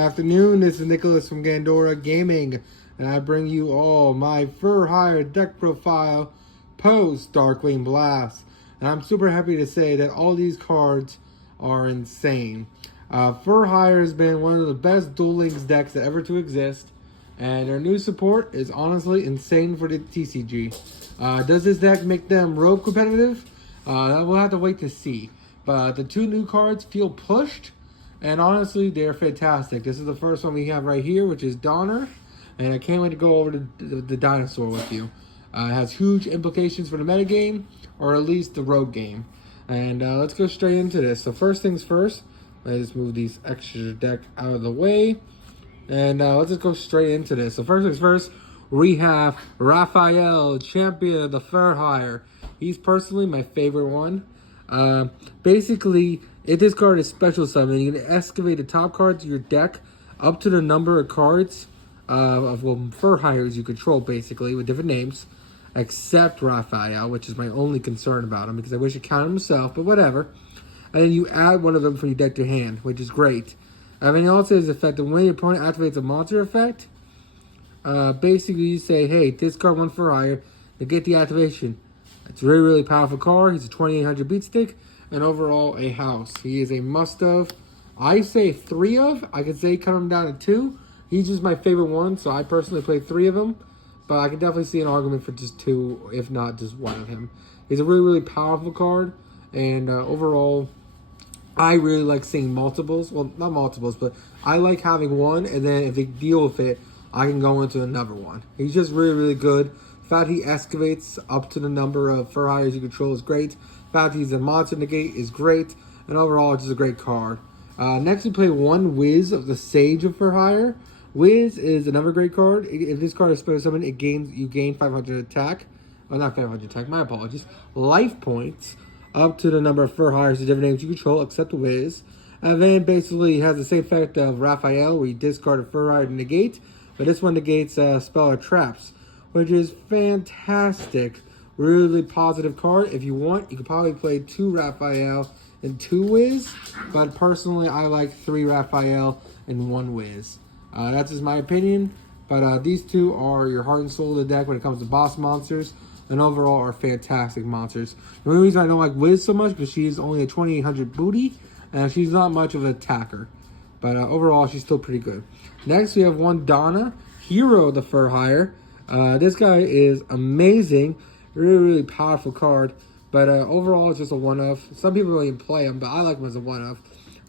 Afternoon, this is Nicholas from Gandora Gaming, and I bring you all my Fur Hire deck profile post Darkling Blast. And I'm super happy to say that all these cards are insane. Fur Hire has been one of the best Duel Links decks that ever to exist, and their new support is honestly insane for the TCG. Does this deck make them rogue competitive? We'll have to wait to see. But the two new cards feel pushed, and honestly, they're fantastic. This is the first one we have right here, which is Donner. And I can't wait to go over the dinosaur with you. It has huge implications for the metagame, or at least the rogue game. And let's go straight into this. So first things first, let's move these extra deck out of the way. And let's just go straight into this. So first things first, we have Raphael, champion of the Fur Hire. He's personally my favorite one. Basically, if this card is special summon, you can excavate the top cards of your deck up to the number of cards of Fur Hires you control, basically, with different names, except Raphael, which is my only concern about him, because I wish it counted himself, but whatever. And then you add one of them from your deck to your hand, which is great. And then also is effective when your opponent activates a monster effect. Basically, you say, hey, discard one Fur Hire to get the activation. It's a really, really powerful card. He's a 2800 beat stick, and overall a house. He is a must-have. I say 3 of. I could say cut him down to 2. He's just my favorite one, so I personally play 3 of him. But I can definitely see an argument for just 2, if not just 1 of him. He's a really, really powerful card, and overall, I really like seeing multiples. Well, not multiples, but I like having one, and then if they deal with it, I can go into another one. He's just really, really good. The fact he excavates up to the number of Fur Hires you control is great. The fact he's a monster negate is great. And overall, it's just a great card. Next, we play one Wiz of the Sage of Fur Hire. Wiz is another great card. If this card is special summon, you gain 500 attack. Oh, not 500 attack, my apologies. Life points up to the number of Fur Hires of different names you control, except the Wiz. And then basically it has the same effect of Raphael, where you discard a Fur Hire to negate. But this one negates spell or traps, which is fantastic. Really positive card. If you want, you could probably play 2 Raphael and 2 Wiz. But personally, I like 3 Raphael and 1 Wiz. That's just my opinion. But these 2 are your heart and soul of the deck when it comes to boss monsters. And overall are fantastic monsters. The only reason I don't like Wiz so much because she's only a 2800 booty. And she's not much of an attacker. But overall, she's still pretty good. Next, we have one Donna, hero of the Fur Hire. This guy is amazing. Really, really powerful card. But overall, it's just a one-of. Some people don't even play him, but I like him as a one-of.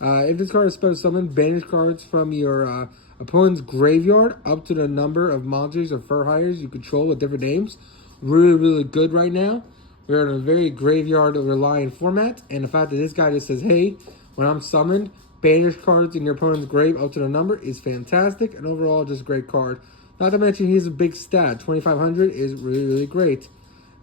If this card is special summoned, banish cards from your opponent's graveyard up to the number of monsters or Fur Hires you control with different names. Really, really good right now. We're in a very graveyard-reliant format. And the fact that this guy just says, hey, when I'm summoned, banish cards in your opponent's grave up to the number is fantastic. And overall, just a great card. Not to mention, he has a big stat. 2500 is really, really great.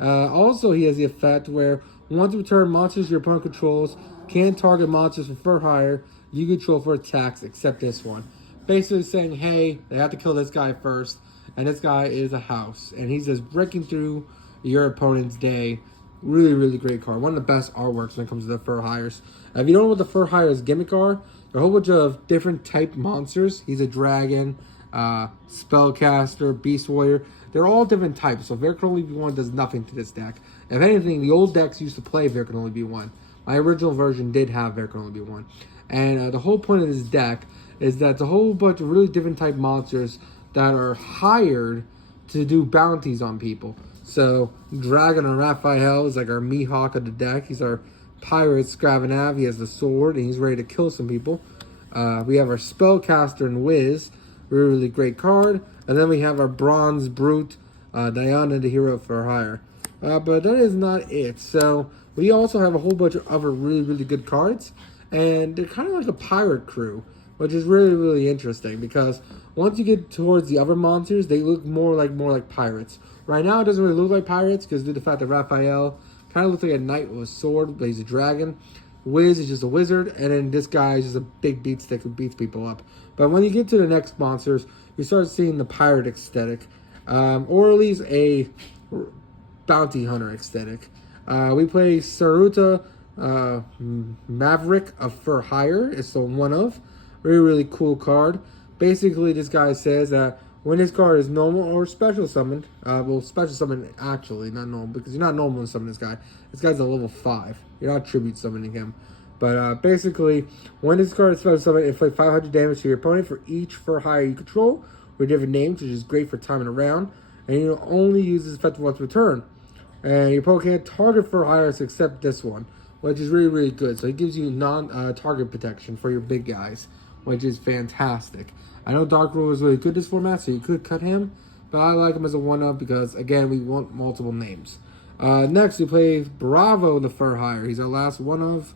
Also, he has the effect where once you return monsters your opponent controls can target monsters for Fur Hire you control for attacks, except this one. Basically saying, hey, they have to kill this guy first, and this guy is a house. And he's just breaking through your opponent's day. Really, really great card. One of the best artworks when it comes to the Fur Hires. If you don't know what the Fur Hires gimmick are, there are a whole bunch of different type monsters. He's a dragon, spellcaster, beast warrior. They're all different types, so there can only be one does nothing to this deck. If anything, the old decks used to play there can only be one. My original version did have there can only be one. And the whole point of this deck is that it's a whole bunch of really different type monsters that are hired to do bounties on people. So, Dragon and Raphael is like our Mihawk of the deck. He's our pirate Scravanav. He has the sword, and he's ready to kill some people. We have our Spellcaster and Wiz. Really, really great card. And then we have our Bronze Brute, Diana, the hero for hire. But that is not it. So, we also have a whole bunch of other really, really good cards. And they're kind of like a pirate crew, which is really, really interesting. Because once you get towards the other monsters, they look more like pirates. Right now, it doesn't really look like pirates because due to the fact that Raphael kind of looks like a knight with a sword, but he's a dragon. Wiz is just a wizard, and then this guy is just a big beat stick who beats people up. But when you get to the next monsters, you start seeing the pirate aesthetic, or at least a bounty hunter aesthetic. We play Saruta Maverick of Fur Hire. It's the one of. Really, really cool card. Basically, this guy says that when this card is normal or special summoned, well, special summon actually, not normal, because you're not normal to summon this guy. This guy's a level 5. You're not tribute summoning him. But basically, when this card is special summoned, it inflicts 500 damage to your opponent for each fur hire you control with different names, which is great for timing around. And you only use this effect once per turn. And your opponent can't target fur hires except this one, which is really, really good. So it gives you non-target protection for your big guys, which is fantastic. I know Dark Ruler is really good this format, so you could cut him, but I like him as a 1-up because, again, we want multiple names. Next, we play Bravo the Fur Hire. He's our last 1-of.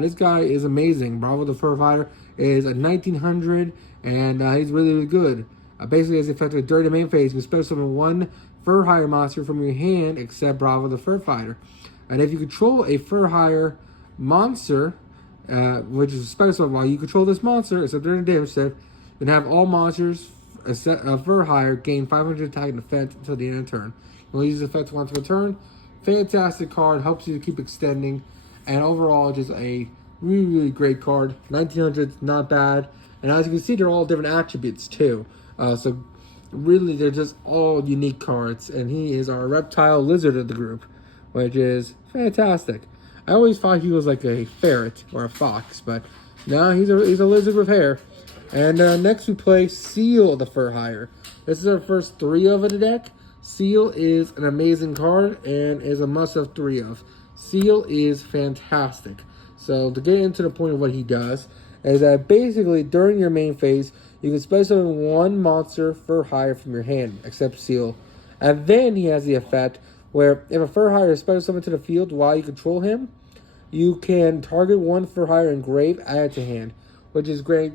This guy is amazing. Bravo the Fur Hire is a 1900, and he's really, really good. Basically, as effective during the main phase, you can special summon 1 Fur Hire monster from your hand except Bravo the Fur Fighter. And if you control a Fur Hire monster, which is a special summon, while you control this monster, except during the damage step, then have all monsters Fur Hire gain 500 attack and defense until the end of the turn. You'll use this effect once per turn. Fantastic card, helps you to keep extending, and overall just a really, really great card. 1900's not bad, and as you can see, they're all different attributes too. So really, they're just all unique cards, and he is our reptile lizard of the group, which is fantastic. I always thought he was like a ferret or a fox, but no, he's a lizard with hair. And next we play Seal the Fur Hire. This is our first 3-of in the deck. Seal is an amazing card and is a must-have 3-of. Seal is fantastic. So to get into the point of what he does, is that basically during your main phase, you can special summon 1 monster Fur Hire from your hand, except Seal. And then he has the effect where if a Fur Hire is special summoned to the field while you control him, you can target 1 Fur Hire engraved, add it to hand, which is great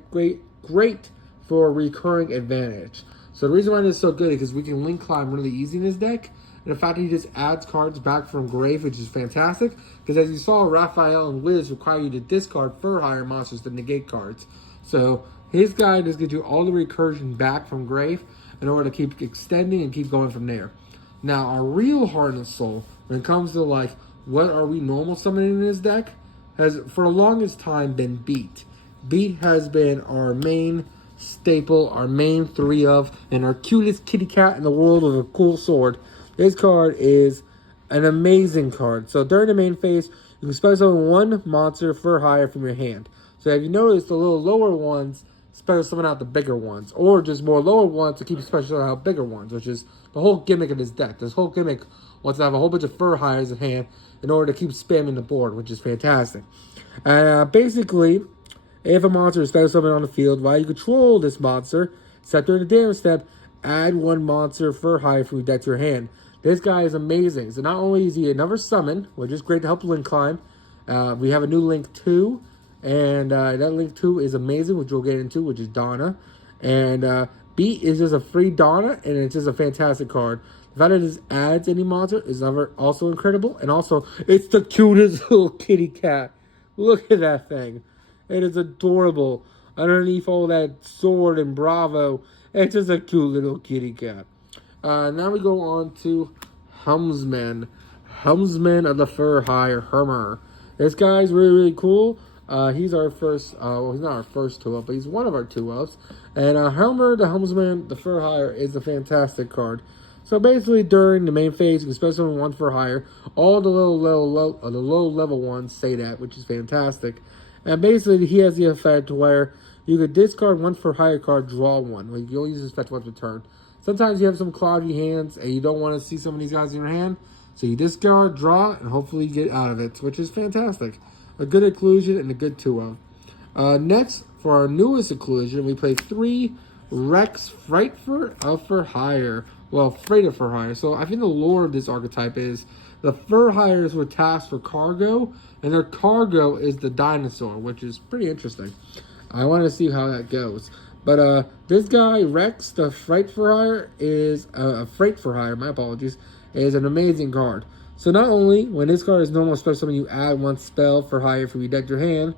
for recurring advantage. So the reason why this is so good is because we can link climb really easy in this deck. And the fact that he just adds cards back from grave, which is fantastic. Because as you saw, Raphael and Wiz require you to discard Fur Hire monsters to negate cards. So his guy just gives you all the recursion back from grave in order to keep extending and keep going from there. Now, our real heart and soul, when it comes to like, what are we normal summoning in this deck, has for the longest time been Beat. Beat has been our main staple, our main 3-of, and our cutest kitty cat in the world with a cool sword. This card is an amazing card. So during the main phase, you can special summon 1 monster Fur Hire from your hand. So if you notice, the little lower ones special summon out the bigger ones, or just more lower ones to keep special summon out bigger ones, which is the whole gimmick of this deck. This whole gimmick wants to have a whole bunch of Fur Hires in hand in order to keep spamming the board, which is fantastic. And basically, if a monster is special summoned on the field while you control this monster, except during the damage step, add 1 monster Fur Hire from your deck to your hand. This guy is amazing. So not only is he another summon, which is great to help Link climb, we have a new Link 2, and that Link 2 is amazing, which we'll get into, which is Donna. And Beat is just a free Donna, and it's just a fantastic card. The fact that it just adds any monster is also incredible, and also, it's the cutest little kitty cat. Look at that thing. It is adorable. Underneath all that sword and Bravo, it's just a cute little kitty cat. Now we go on to Helmsman. Helmsman of the Fur Hire, Hermer. This guy's really, really cool. He's our first, well, he's not our first 2-of, but he's one of our 2-ofs. And Helmer, the Helmsman, the Fur Hire, is a fantastic card. So basically, during the main phase, you can special summon 1 Fur Hire. All the low level ones say that, which is fantastic. And basically, he has the effect where you could discard 1 Fur Hire card, draw 1. Like, you only use this effect once per turn. Sometimes you have some cloudy hands and you don't want to see some of these guys in your hand. So you discard, draw, and hopefully you get out of it, which is fantastic. A good occlusion and a good 2-of. Next, for our newest occlusion, we play 3 Rex Frightfur of Fur Hire. Well, Freighter Fur Hire. So I think the lore of this archetype is the Fur Hires were tasked for cargo, and their cargo is the dinosaur, which is pretty interesting. I want to see how that goes. But this guy, Rex, the Freight Fur Hire, is Freight Fur Hire, my apologies, is an amazing card. So not only, when this card is normal special summon, you add 1 spell Fur Hire from your deck to your hand,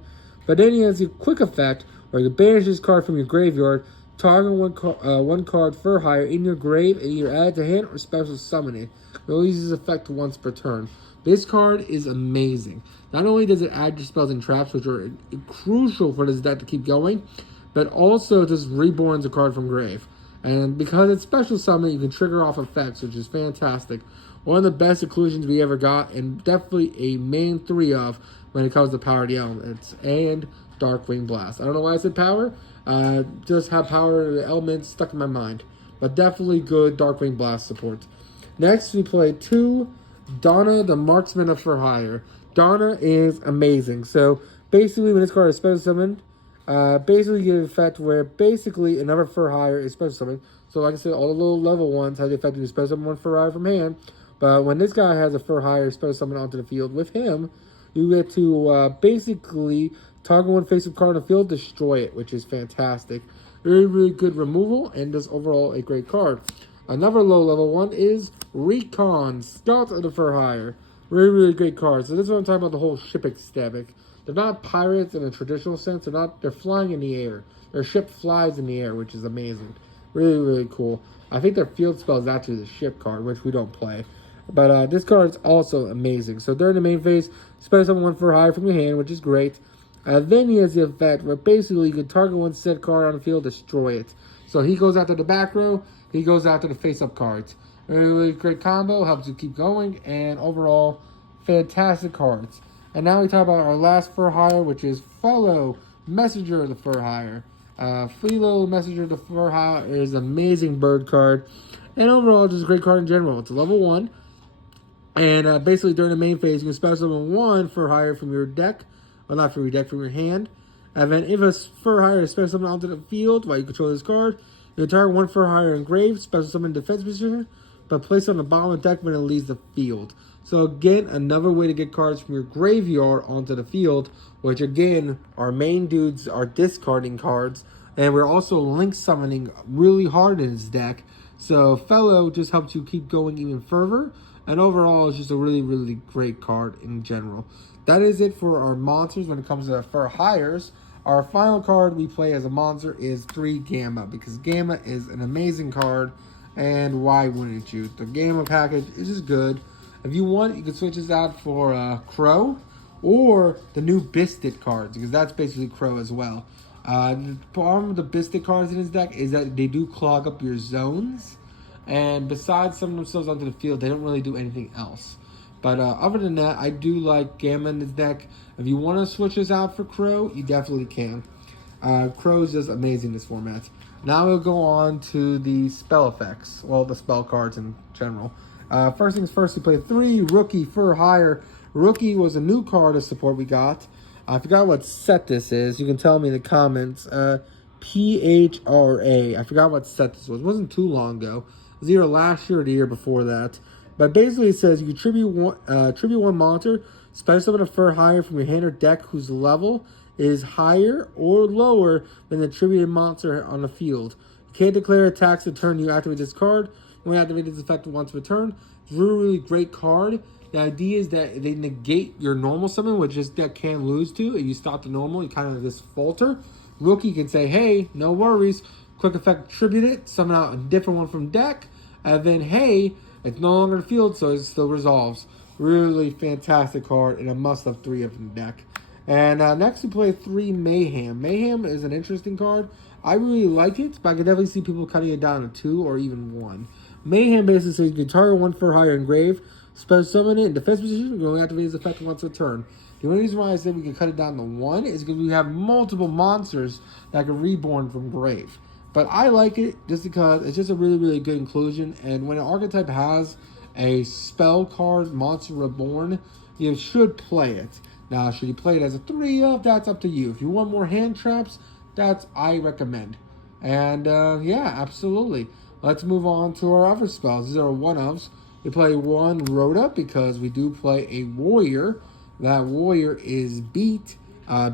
but then he has a quick effect where you banish this card from your graveyard, target 1 card Fur Hire in your grave, and either add it to hand or special summon it. It only uses effect once per turn. This card is amazing. Not only does it add your spells and traps, which are crucial for this deck to keep going, but also just reborns a card from grave. And because it's special summon, you can trigger off effects, which is fantastic. One of the best inclusions we ever got, and definitely a main 3 of when it comes to powered elements and Darkwing Blast. I don't know why I said power. Just have power elements stuck in my mind. But definitely good Darkwing Blast support. Next, we play 2 Donna, the Marksman of For Hire. Donna is amazing. So basically, when this card is special summoned, basically give an effect where basically another For Hire is special summoned. So like I said, all the little level ones have the effect of special summon one For Hire from hand. But when this guy has a For Hire special summon onto the field with him, you get to basically target one face-up card on the field, destroy it, which is fantastic. Really, really good removal, and just overall a great card. Another low-level one is Recon, Scout of the For Hire. Really, really great card. So this is what I'm talking about, the whole ship aesthetic. They're not pirates in a traditional sense. They're flying in the air. Their ship flies in the air, which is amazing. Really, really cool. I think their field spell is actually the ship card, which we don't play. But this card is also amazing. So during the main phase, special summon one For Hire from your hand, which is great. Then he has the effect where basically you can target one set card on the field, destroy it. So he goes after the back row, he goes after the face-up cards. Really, really great combo, helps you keep going, and overall, fantastic cards. And now we talk about our last For Hire, which is Fellow Messenger of the For Hire. Philo Messenger of the For Hire is an amazing bird card. And overall, just a great card in general. It's a level 1. And basically, during the main phase, you can special summon 1 For Hire from your deck. Well, not from your deck, from your hand. And then if a For Hire is special summoned onto the field while you control this card, you can target 1 For Hire engraved, special summon defense position, but place it on the bottom of the deck when it leaves the field. So again, another way to get cards from your graveyard onto the field, which again, our main dudes are discarding cards, and we're also link summoning really hard in his deck. So Fellow just helps you keep going even further, and overall, it's just a really, really great card in general. That is it for our monsters when it comes to For Hires. Our final card we play as a monster is 3 Gamma, because Gamma is an amazing card, and why wouldn't you? The Gamma package is just good. If you want, you can switch this out for Crow or the new Bistic cards, because that's basically Crow as well. The problem with the Bistic cards in his deck is that they do clog up your zones, and besides summoning themselves onto the field, they don't really do anything else. But other than that, I do like Gamma in his deck. If you want to switch this out for Crow, you definitely can. Crow is just amazing in this format. Now we'll go on to the spell effects. Well, the spell cards in general. First things first, we play 3 Rookie For Hire. Rookie was a new card of support we got. I forgot what set this is. You can tell me in the comments. PHRA. I forgot what set this was. It wasn't too long ago. It was either last year or the year before that. But basically it says you can tribute one monster, special summon a For Hire from your hand or deck whose level is higher or lower than the tributed monster on the field. You can't declare attacks the turn you activate this card. You only activate this effect once per turn. It's a really, really great card. The idea is that they negate your normal summon, which this deck can lose to. If you stop the normal, you kind of just falter. Rookie can say, hey, no worries. Quick effect, tribute it, summon out a different one from deck, and then, hey, it's no longer in the field, so it still resolves. Really fantastic card, and a must-have 3 of the deck. And next we play 3 Mayhem. Mayhem is an interesting card. I really like it, but I can definitely see people cutting it down to 2 or even 1. Mayhem basically says you can target 1 For Hire engraved, special summon it in defense position, you only activate its effect once per turn. The only reason why I said we can cut it down to 1 is because we have multiple monsters that can reborn from grave. But I like it just because it's just a really, really good inclusion. And when an archetype has a spell card, Monster Reborn, you should play it. Now, should you play it as a 3-of? That's up to you. If you want more hand traps, that's I recommend. And yeah, absolutely. Let's move on to our other spells. These are 1-ofs. We play 1 Rhoda because we do play a warrior. That warrior is Beat.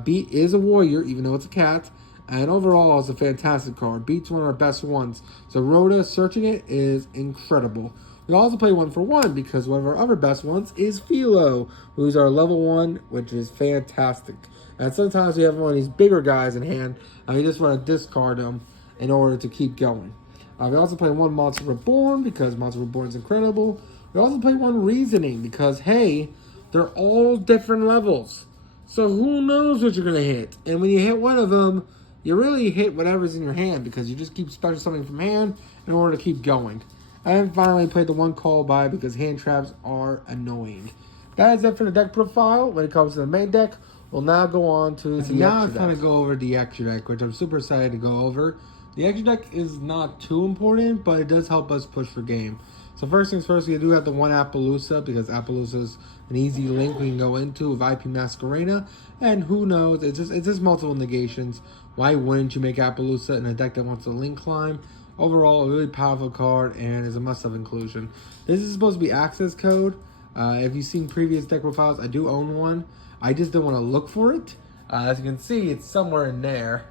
Beat is a warrior, even though it's a cat. And overall, it's a fantastic card. Beat's one of our best ones. So Rhoda, searching it is incredible. We also play 1 for 1 because one of our other best ones is Philo, who's our level 1, which is fantastic. And sometimes we have one of these bigger guys in hand, and we just want to discard them in order to keep going. We also play 1 Monster Reborn because Monster Reborn is incredible. We also play 1 Reasoning because, hey, they're all different levels. So who knows what you're going to hit. And when you hit one of them, you really hit whatever's in your hand because you just keep special something from hand in order to keep going. And finally, played the one call by because hand traps are annoying. That is it for the deck profile. When it comes to the main deck, we'll now go on to the now it's time to go over the extra deck, which I'm super excited to go over. The extra deck is not too important, but it does help us push for game. So first things first, we do have the one Appaloosa because Appaloosa is an easy link we can go into with IP Masquerena, and who knows, it's just multiple negations. Why wouldn't you make Appaloosa in a deck that wants a link climb? Overall, a really powerful card and is a must-have inclusion. This is supposed to be access code. If you've seen previous deck profiles, I do own one. I just don't want to look for it. As you can see, it's somewhere in there.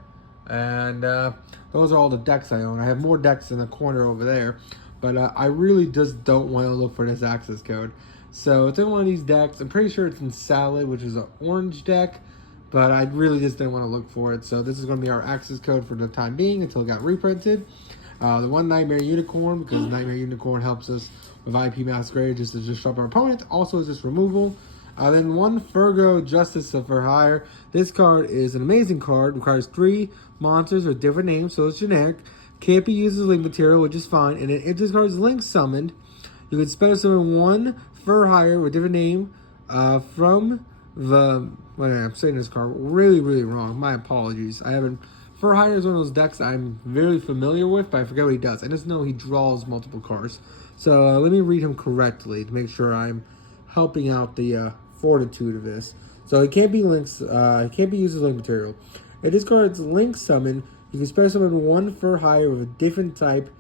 And those are all the decks I own. I have more decks in the corner over there. But I really just don't want to look for this access code. So it's in one of these decks. I'm pretty sure it's in Salad, which is an orange deck. But I really just didn't want to look for it. So this is going to be our access code for the time being until it got reprinted. The one Nightmare Unicorn, because Nightmare Unicorn helps us with IP Masquerade just to disrupt our opponent. Also is just removal. Then one Fergo Justice for Hire. This card is an amazing card. Requires 3 monsters with different names, so it's generic. Can't be used as link material, which is fine. And then if this card is link summoned, you can special summon 1 Fur Hire with different name from the... Well, I'm saying this card really, really wrong. My apologies. Fur Hire is one of those decks I'm very familiar with, but I forget what he does. I just know he draws multiple cards. So let me read him correctly to make sure I'm helping out the fortitude of this. So it can't be links. It can't be used as link material. If this card's link summon, you can special summon 1 Fur Hire with a different type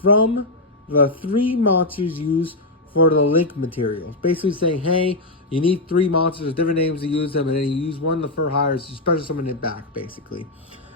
from the 3 monsters used for the link material. Basically saying, hey, you need 3 monsters with different names to use them, and then you use 1 of the Fur Hires to special summon it back, basically.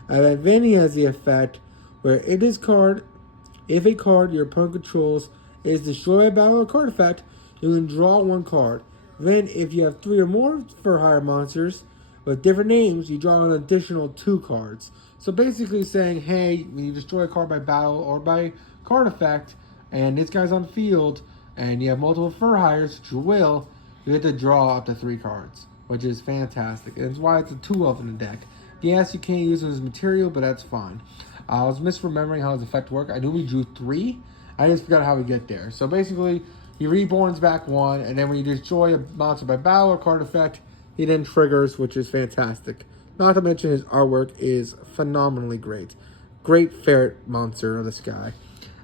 And then he has the effect where if a card your opponent controls is destroyed by a battle or card effect, you can draw 1 card. Then, if you have 3 or more Fur Hire monsters with different names, you draw an additional 2 cards. So basically saying, hey, when you destroy a card by battle or by card effect, and this guy's on the field, and you have multiple Fur Hires, which you will, you have to draw up to 3 cards, which is fantastic. And it's why it's a 2-of in the deck. Yes, you can't use it as material, but that's fine. I was misremembering how his effect worked. I knew we drew 3. I just forgot how we get there. So basically, he reborns back 1, and then when you destroy a monster by battle or card effect, he then triggers, which is fantastic. Not to mention his artwork is phenomenally great. Great ferret monster of the sky.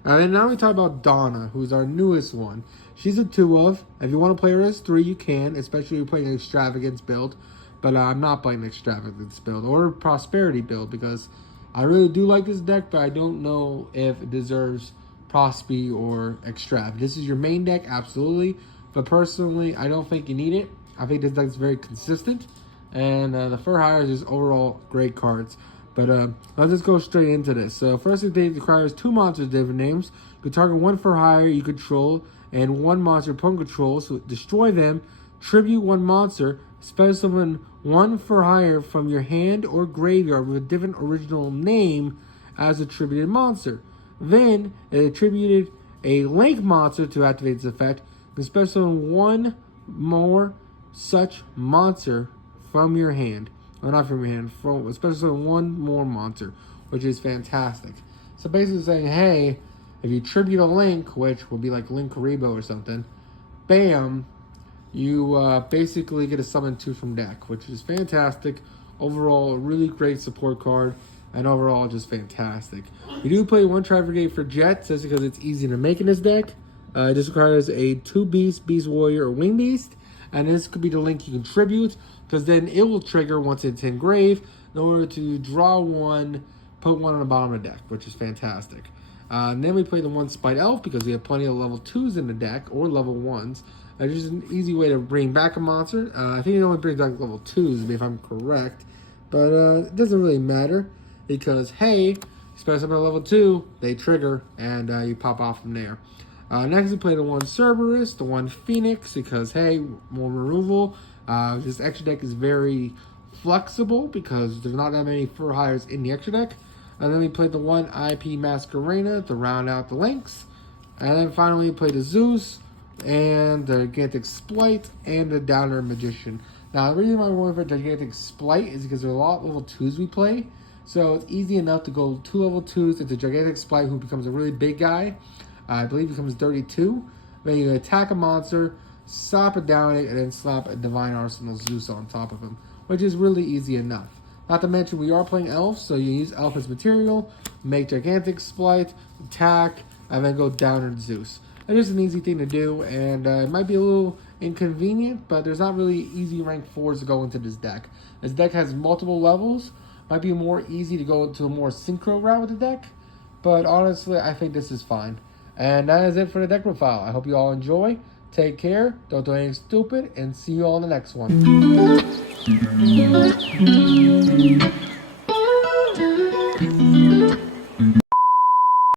And now we talk about Donna, who's our newest one. She's a 2-of. If you want to play her as 3, you can, especially if you're playing an Extravagance build. But I'm not playing an Extravagance build or Prosperity build because I really do like this deck, but I don't know if it deserves Prosby or Extrav. This is your main deck, absolutely. But personally, I don't think you need it. I think this deck is very consistent. And the Fur Hire is just overall great cards. But let's just go straight into this. So first thing, it requires 2 monsters with different names. You can target 1 Fur Hire you control and 1 monster opponent controls. So destroy them, tribute 1 monster, special summon 1 Fur Hire from your hand or graveyard with a different original name as a attributed monster. Then, it attributed a link monster to activate its effect. You can special summon 1 more such monster from your hand. Well, not from your hand, from especially 1 more monster, which is fantastic. So basically saying, hey, if you tribute a link, which will be like Link Karibo or something, bam, you basically get a summon 2 from deck, which is fantastic. Overall, a really great support card, and overall, just fantastic. You do play 1 Tri-Brigade for Jets, just because it's easy to make in this deck. This requires a 2 Beast, Beast Warrior, or Wing Beast, and this could be the link you contribute, because then it will trigger once it's engraved in order to draw 1, put 1 on the bottom of the deck, which is fantastic. And then we play the 1 Spite Elf, because we have plenty of level 2s in the deck, or level 1s. It's just an easy way to bring back a monster. I think it only brings back level 2s, if I'm correct. But it doesn't really matter, because, hey, special summon level 2, they trigger, and you pop off from there. Next, we play the 1 Cerberus, the 1 Phoenix, because, hey, more removal. This extra deck is very flexible, because there's not that many Fur Hires in the extra deck. And then we played the 1 IP Masquerena to round out the links. And then finally, we played the Zeus, and the Gigantic Splite, and the Downer Magician. Now, the reason why we're going for Gigantic Splite is because there are a lot of level 2s we play. So it's easy enough to go 2 level 2s into Gigantic Splite, who becomes a really big guy. I believe he becomes 32. Then you attack a monster, slap it down, and then slap a Divine Arsenal Zeus on top of him, which is really easy enough. Not to mention, we are playing Elf, so you use Elf as material, make Gigantic Splite, attack, and then go down on Zeus. It's just an easy thing to do, and it might be a little inconvenient, but there's not really easy rank 4s to go into this deck. This deck has multiple levels. Might be more easy to go into a more synchro route with the deck, but honestly, I think this is fine. And that is it for the deck profile. I hope you all enjoy. Take care, don't do anything stupid, and see you all in the next one.